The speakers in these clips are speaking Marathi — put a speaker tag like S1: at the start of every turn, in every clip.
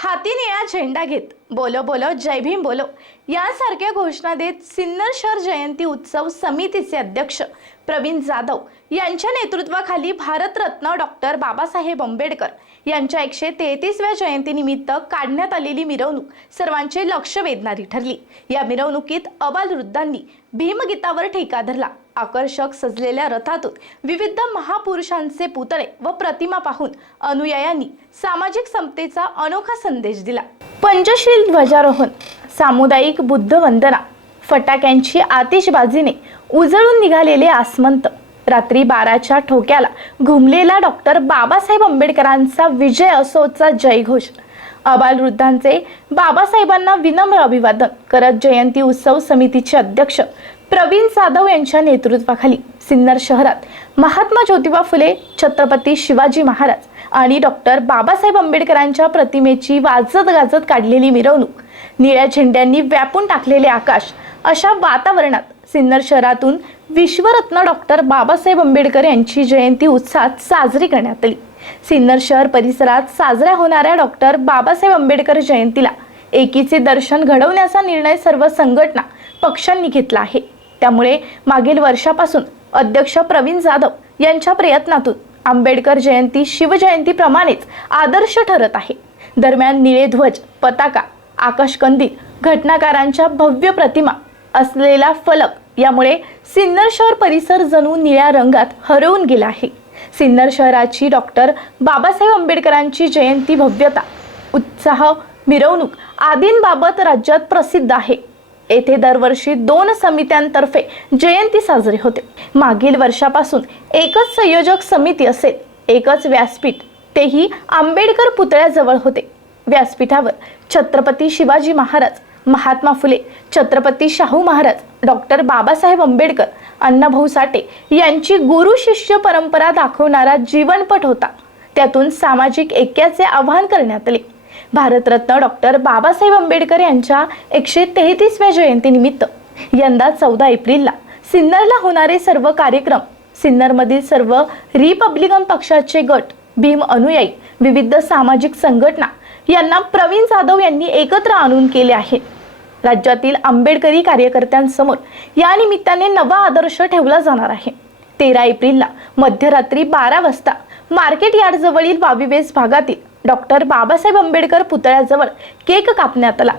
S1: हाती निळा झेंडा घेत. बोलो बोलो जय भीम बोलो. यासारख्या घोषणा देत सिन्नर शहर जयंती उत्सव समितीचे अध्यक्ष प्रवीण जाधव यांच्या नेतृत्वाखाली भारतरत्न डॉक्टर बाबासाहेब आंबेडकर यांच्या एकशे तेहतीसव्या जयंतीनिमित्त काढण्यात आलेली मिरवणूक सर्वांचे लक्ष वेधणारी ठरली. या मिरवणुकीत अबालवृद्धांनी भीमगीतावर ठेका धरला. आकर्षक सजलेल्या रथातून विविध महापुरुषांचे पुतळे व प्रतिमा पाहून अनुयायांनी सामाजिक समतेचा अनोखा संदेश दिला. पंचशील ध्वजारोहण सामुदायिक बुद्ध वंदना फटाक्यांची आतिषबाजीने उजळून निघालेले आसमंत रात्री बाराच्या ठोक्याला घुमलेला डॉक्टर बाबासाहेब आंबेडकरांचा विजय असोचा जयघोष. अबालवृद्धांचे बाबासाहेबांना विनम्र अभिवादन करत जयंती उत्सव समितीचे अध्यक्ष प्रवीण जाधव यांच्या नेतृत्वाखाली सिन्नर शहरात महात्मा ज्योतिबा फुले छत्रपती शिवाजी महाराज आणि डॉक्टर बाबासाहेब आंबेडकरांच्या प्रतिमेची वाजत गाजत काढलेली मिरवणूक निळ्या झेंड्यांनी व्यापून टाकलेले आकाश अशा वातावरणात सिन्नर शहरातून विश्वरत्न डॉक्टर बाबासाहेब आंबेडकर यांची जयंती उत्साहात साजरी करण्यात आली. सिन्नर शहर परिसरात साजऱ्या होणाऱ्या डॉक्टर बाबासाहेब आंबेडकर जयंतीला एकीचे दर्शन घडवण्याचा निर्णय सर्व संघटना पक्षांनी घेतला आहे. त्यामुळे मागील वर्षापासून अध्यक्ष प्रवीण जाधव यांच्या प्रयत्नातून आंबेडकर जयंती शिवजयंतीप्रमाणेच आदर्श ठरत आहे. दरम्यान निळे ध्वज पताका आकाशकंदील घटनाकारांच्या भव्य प्रतिमा असलेला फलक यामुळे सिन्नर शहर परिसर जणू निळ्या रंगात हरवून गेला आहे. सिन्नर शहराची डॉक्टर बाबासाहेब आंबेडकरांची जयंती भव्यता उत्साह मिरवणूक आदींबाबत राज्यात प्रसिद्ध आहे. येथे दरवर्षी दोन समित्यांतर्फे जयंती साजरी होते. मागील वर्षापासून एकच संयोजक समिती असेल एकच व्यासपीठ तेही आंबेडकर पुतळ्याजवळ होते. व्यासपीठावर छत्रपती शिवाजी महाराज महात्मा फुले छत्रपती शाहू महाराज डॉक्टर बाबासाहेब आंबेडकर अण्णाभाऊ साठे यांची गुरु शिष्य परंपरा दाखवणारा जीवनपट होता. त्यातून सामाजिक ऐक्याचे आवाहन करण्यात आले. भारतरत्न डॉक्टर बाबासाहेब आंबेडकर यांच्या एकशे तेहतीसव्या जयंतीनिमित्त यंदा चौदा एप्रिलला सिन्नरला होणारे सर्व कार्यक्रम सिन्नरमधील सर्व रिपब्लिकन पक्षाचे गट भीम अनुयायी विविध सामाजिक संघटना यांना प्रवीण जाधव यांनी एकत्र आणून केले आहे. राज्यातील आंबेडकरी कार्यकर्त्यांसमोर या निमित्ताने नवा आदर्श ठेवला जाणार आहे. तेरा एप्रिलला मध्यरात्री बारा वाजता मार्केट यार्डजवळील बाबीबेस भागातील डॉक्टर बाबासाहेब आंबेडकर पुतळ्याजवळ केक कापण्यात आला.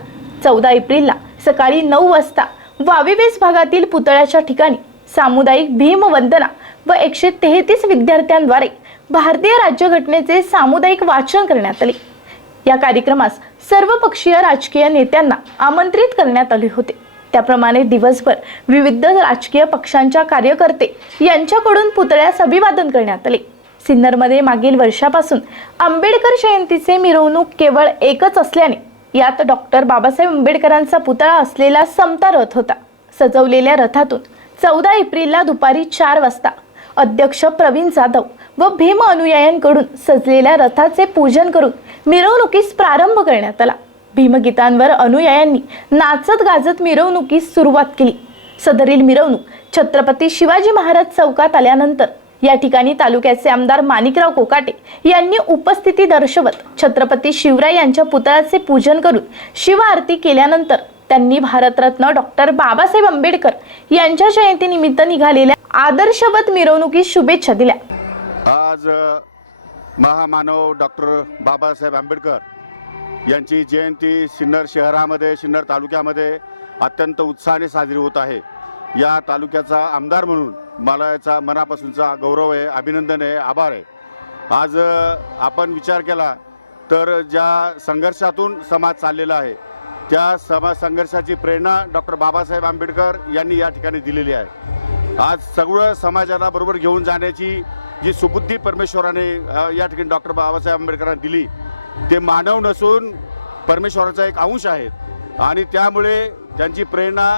S1: चौदा एप्रिलला सकाळी नऊ वाजता वावीवेस भागातील पुतळ्याच्या ठिकाणी सामुदायिक भीमवंदना व एकशे तेहतीस विद्यार्थ्यांद्वारे भारतीय राज्यघटनेचे सामुदायिक वाचन करण्यात आले. या कार्यक्रमास सर्वपक्षीय राजकीय नेत्यांना आमंत्रित करण्यात आले होते. त्याप्रमाणे दिवसभर विविध राजकीय पक्षांच्या कार्यकर्ते यांच्याकडून पुतळ्यास अभिवादन करण्यात आले. सिन्नरमध्ये मागील वर्षापासून आंबेडकर जयंतीचे मिरवणूक केवळ एकच असल्याने यात डॉक्टर बाबासाहेब आंबेडकरांचा पुतळा असलेला समता रथ होता. सजवलेल्या रथातून चौदा एप्रिलला दुपारी चार वाजता अध्यक्ष प्रवीण जाधव व भीम अनुयायांकडून सजलेल्या रथाचे पूजन करून मिरवणुकीस प्रारंभ करण्यात आला. भीमगीतांवर अनुयायांनी नाचत गाजत मिरवणुकीस सुरुवात केली. सदरील मिरवणूक छत्रपती शिवाजी महाराज चौकात आल्यानंतर या ठिकाणी तालुक्याचे आमदार माणिकराव कोकाटे यांनी उपस्थिती दर्शवत छत्रपती शिवराय यांच्या पुतळ्याचे पूजन करून शिवआरती केल्यानंतर त्यांनी भारतरत्न डॉक्टर बाबासाहेब आंबेडकर यांच्या जयंतीनिमित्त निघालेल्या आदर्शवत मिरवणुकीस शुभेच्छा दिल्या.
S2: आज महामानव डॉक्टर बाबासाहेब आंबेडकर यांची जयंती सिन्नर शहरामध्ये सिन्नर तालुक्यामध्ये अत्यंत उत्साहाने साजरी होत आहे. या तालुक्याचा आमदार म्हणून मला याचा मनापासूनचा गौरव आहे अभिनंदन आहे आभार आहे. आज आपण विचार केला तर ज्या संघर्षातून समाज चाललेला आहे त्या समाज संघर्षाची प्रेरणा डॉक्टर बाबासाहेब आंबेडकर यांनी या ठिकाणी दिलेली आहे. आज सगळं समाजाला बरोबर घेऊन जाण्याची जी सुबुद्धी परमेश्वराने या ठिकाणी डॉक्टर बाबासाहेब आंबेडकरांनी दिली ते मानव नसून परमेश्वराचा एक अंश आहेत. आणि त्यामुळे त्यांची प्रेरणा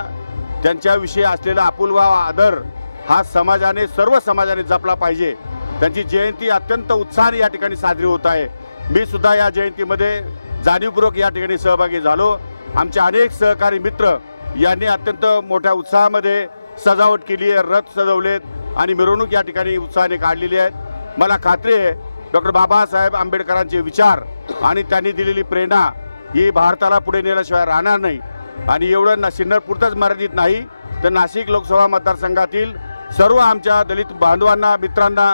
S2: त्यांच्याविषयी असलेला आपुलवा आदर हा समाजाने सर्व समाजाने जपला पाहिजे. त्यांची जयंती अत्यंत उत्साहाने या ठिकाणी साजरी होत आहे. मी सुद्धा या जयंतीमध्ये जाणीवपूर्वक या ठिकाणी सहभागी झालो. आमचे अनेक सहकारी मित्र यांनी अत्यंत मोठ्या उत्साहामध्ये सजावट केली आहे रथ सजवलेत आणि मिरवणूक या ठिकाणी उत्साहाने काढलेली आहेत. मला खात्री आहे डॉक्टर बाबासाहेब आंबेडकरांचे विचार आणि त्यांनी दिलेली प्रेरणा ही भारताला पुढे नेल्याशिवाय राहणार नाही. आणि एवढं ना सिन्नरपुरतंच मर्यादित नाही तर नाशिक लोकसभा मतदारसंघातील सर्व आमच्या दलित बांधवांना मित्रांना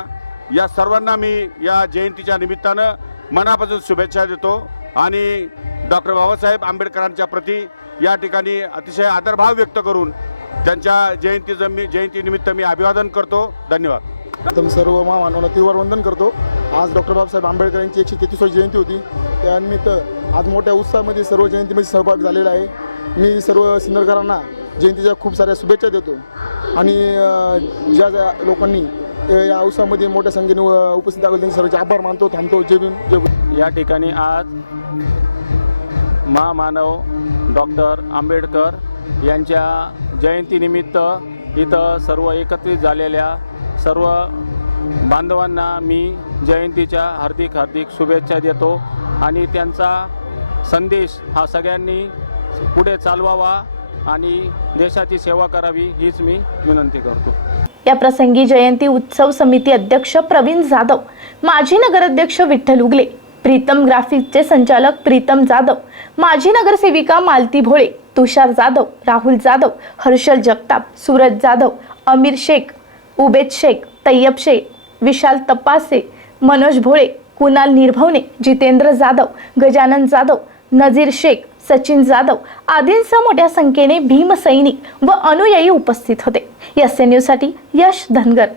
S2: या सर्वांना मी या जयंतीच्या निमित्तानं मनापासून शुभेच्छा देतो. आणि डॉक्टर बाबासाहेब आंबेडकरांच्या प्रती या ठिकाणी अतिशय आदरभाव व्यक्त करून त्यांच्या जयंती जमी जयंतीनिमित्त मी अभिवादन करतो. धन्यवाद.
S3: प्रथम सर्व महामानवाला तिरुवार वंदन करतो. आज डॉक्टर बाबासाहेब आंबेडकर यांची एकशे तेहतीसवी जयंती होती. त्यानिमित्त आज मोठ्या उत्साहामध्ये सर्व जयंतीमध्ये सहभाग झालेला आहे. मी सर्व सिन्नरकरांना जयंतीच्या खूप साऱ्या शुभेच्छा देतो. आणि ज्या ज्या लोकांनी या औसामध्ये मोठ्या संख्येने उपस्थित दाखवले त्यांचे सर्वांचे आभार मानतो थांबतो. जय भीम जय भीम
S4: या ठिकाणी आज महामानव डॉक्टर आंबेडकर यांच्या जयंतीनिमित्त इथं सर्व एकत्रित झालेल्या सर्व बांधवांना मी जयंतीच्या हार्दिक हार्दिक शुभेच्छा देतो. आणि त्यांचा संदेश हा सगळ्यांनी पुढे चालवावा आणि देशाची सेवा करावी हीच मी विनंती करतो.
S1: या प्रसंगी जयंती उत्सव समिती अध्यक्ष प्रवीण जाधव माजी नगराध्यक्ष विठ्ठल उगले प्रीतम ग्राफिक्सचे संचालक प्रीतम जाधव माजी नगरसेविका मालती भोळे तुषार जाधव राहुल जाधव हर्षल जगताप सूरज जाधव अमीर शेख उबेद शेख तय्यब शेख विशाल तपासे मनोज भोळे कुणाल निर्भवने जितेंद्र जाधव गजानन जाधव नजीर शेख सचिन जाधव आदींसह मोठ्या संख्येने भीमसैनिक व अनुयायी उपस्थित होते. एस एन न्यूजसाठी यश धनगर.